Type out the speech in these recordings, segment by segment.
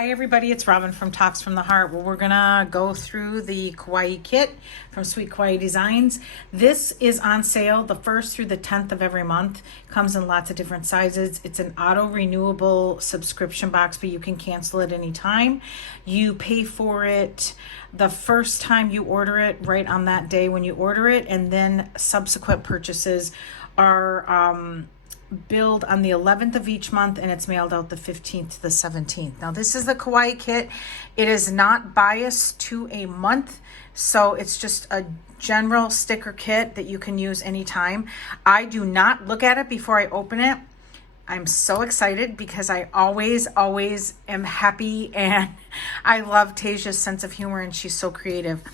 Hi everybody, it's Robin from Talks from the Heart. Well, we're gonna go through the Kawaii kit from Sweet Kawaii Designs. This is on sale the 1st through the 10th of every month. Comes in lots of different sizes. It's an auto-renewable subscription box, but you can cancel it anytime. You pay for it the first time you order it, right on that day when you order it, and then subsequent purchases are billed on the 11th of each month, and it's mailed out the 15th to the 17th. Now this is the Kawaii kit. It is not biased to a month, so it's just a general sticker kit that you can use anytime. I do not look at it before I open it. I'm so excited because I always am happy, and I love Tasia's sense of humor, and she's so creative.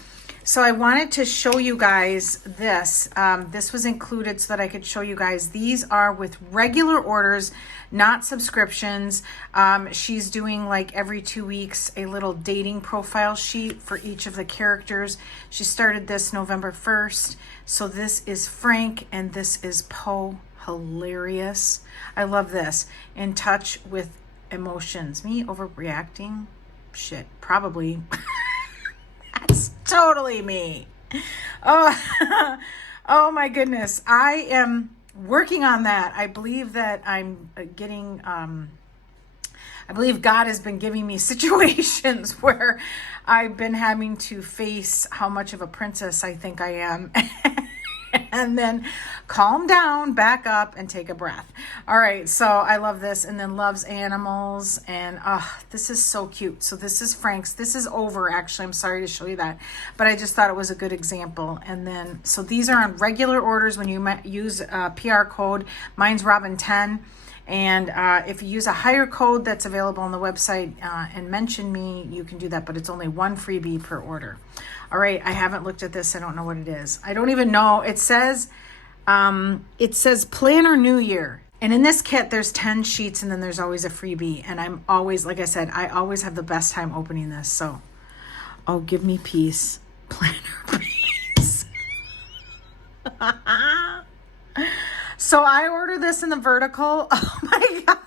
So I wanted to show you guys this. This was included so that I could show you guys. These are with regular orders, not subscriptions. She's doing like every 2 weeks a little dating profile sheet for each of the characters. She started this November 1st. So this is Frank and this is Poe. Hilarious. I love this. In touch with emotions. Me overreacting? Shit, probably. That's totally me. Oh, oh my goodness. I am working on that. I believe that I'm getting, I believe God has been giving me situations where I've been having to face how much of a princess I think I am. And then calm down, back up, and take a breath. All right, so I love this. And then loves animals. And this is so cute. So this is Frank's. This is over, actually. I'm sorry to show you that. But I just thought it was a good example. And then, so these are on regular orders when you use a PR code. Mine's Robin10. And if you use a higher code that's available on the website and mention me, you can do that, but it's only one freebie per order. All right, I haven't looked at this. I don't know what it is. I don't even know. It says Planner New Year. And in this kit, there's 10 sheets and then there's always a freebie. And I'm always, like I said, I always have the best time opening this. So, oh, give me peace. Planner peace. So I ordered this in the vertical. Oh my God,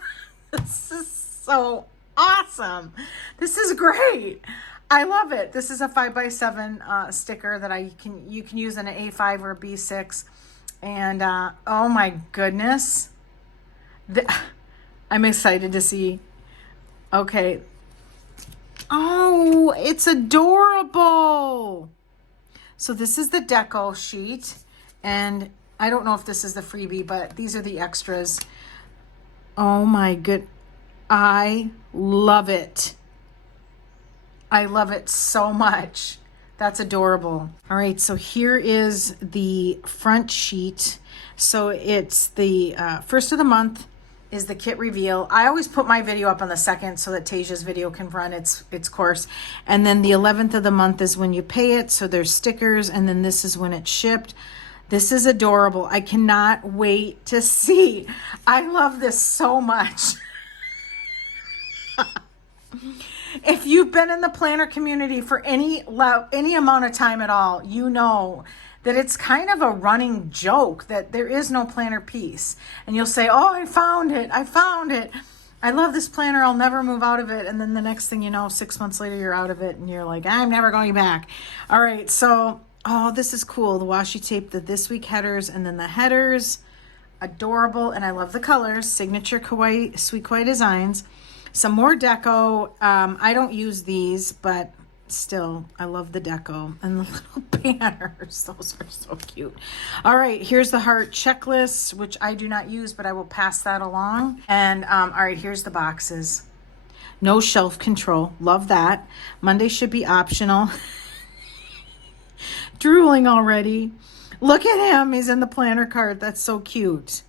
this is so awesome. This is great. I love it. This is a 5x7 sticker that you can use in an A5 or a B6. And oh my goodness. I'm excited to see. Okay. Oh, it's adorable. So this is the deco sheet, and I don't know if this is the freebie, but these are the extras. Oh my good. I love it. I love it so much. That's adorable. All right, so here is the front sheet. So it's the first of the month is the kit reveal. I always put my video up on the 2nd so that Tasia's video can run its course. And then the 11th of the month is when you pay it. So there's stickers, and then this is when it's shipped. This is adorable. I cannot wait to see. I love this so much. If you've been in the planner community for any amount of time at all, you know that it's kind of a running joke that there is no planner piece. And you'll say, oh, I found it. I found it. I love this planner. I'll never move out of it. And then the next thing you know, 6 months later, you're out of it. And you're like, I'm never going back. All right. So, oh, this is cool. The washi tape, the This Week headers, and then the headers. Adorable. And I love the colors. Signature Kawaii, Sweet Kawaii Designs. Some more deco. I don't use these, but still, I love the deco. And the little banners. Those are so cute. All right, here's the heart checklist, which I do not use, but I will pass that along. And all right, here's the boxes. No shelf control. Love that. Monday should be optional. Drooling already. Look at him. He's in the planner card. That's so cute.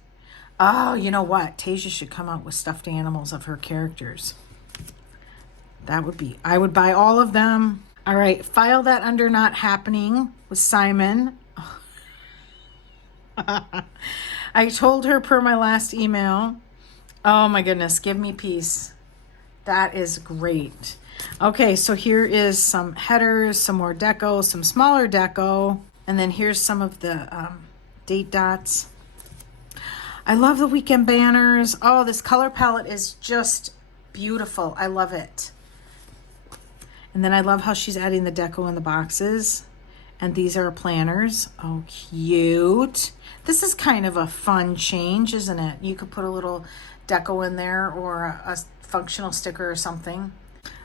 Oh, you know what? Tasia should come out with stuffed animals of her characters. That would be, I would buy all of them. All right, file that under not happening with Simon. I told her per my last email. Oh my goodness, give me peace. That is great. Okay, so here is some headers, some more deco, some smaller deco. And then here's some of the date dots. I love the weekend banners. Oh, this color palette is just beautiful. I love it. And then I love how she's adding the deco in the boxes. And these are planners. Oh, cute. This is kind of a fun change, isn't it? You could put a little deco in there or a functional sticker or something.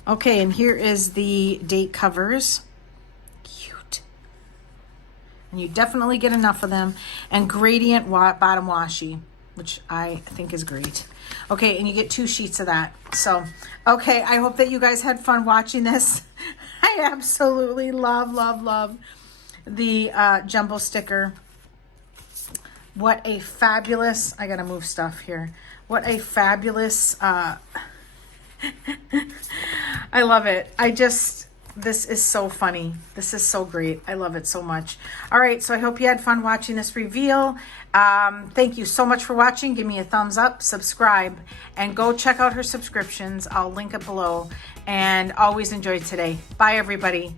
Okay, and here is the date covers. Cute. And you definitely get enough of them. And gradient bottom washi, which I think is great. Okay, and you get 2 sheets of that. So, okay, I hope that you guys had fun watching this. I absolutely love the jumbo sticker. What a fabulous, I gotta move stuff here. What a fabulous, I love it. This is so funny. This is so great. I love it so much. All right, so I hope you had fun watching this reveal. Thank you so much for watching. Give me a thumbs up, subscribe, and go check out her subscriptions. I'll link it below. And always enjoy today. Bye, everybody.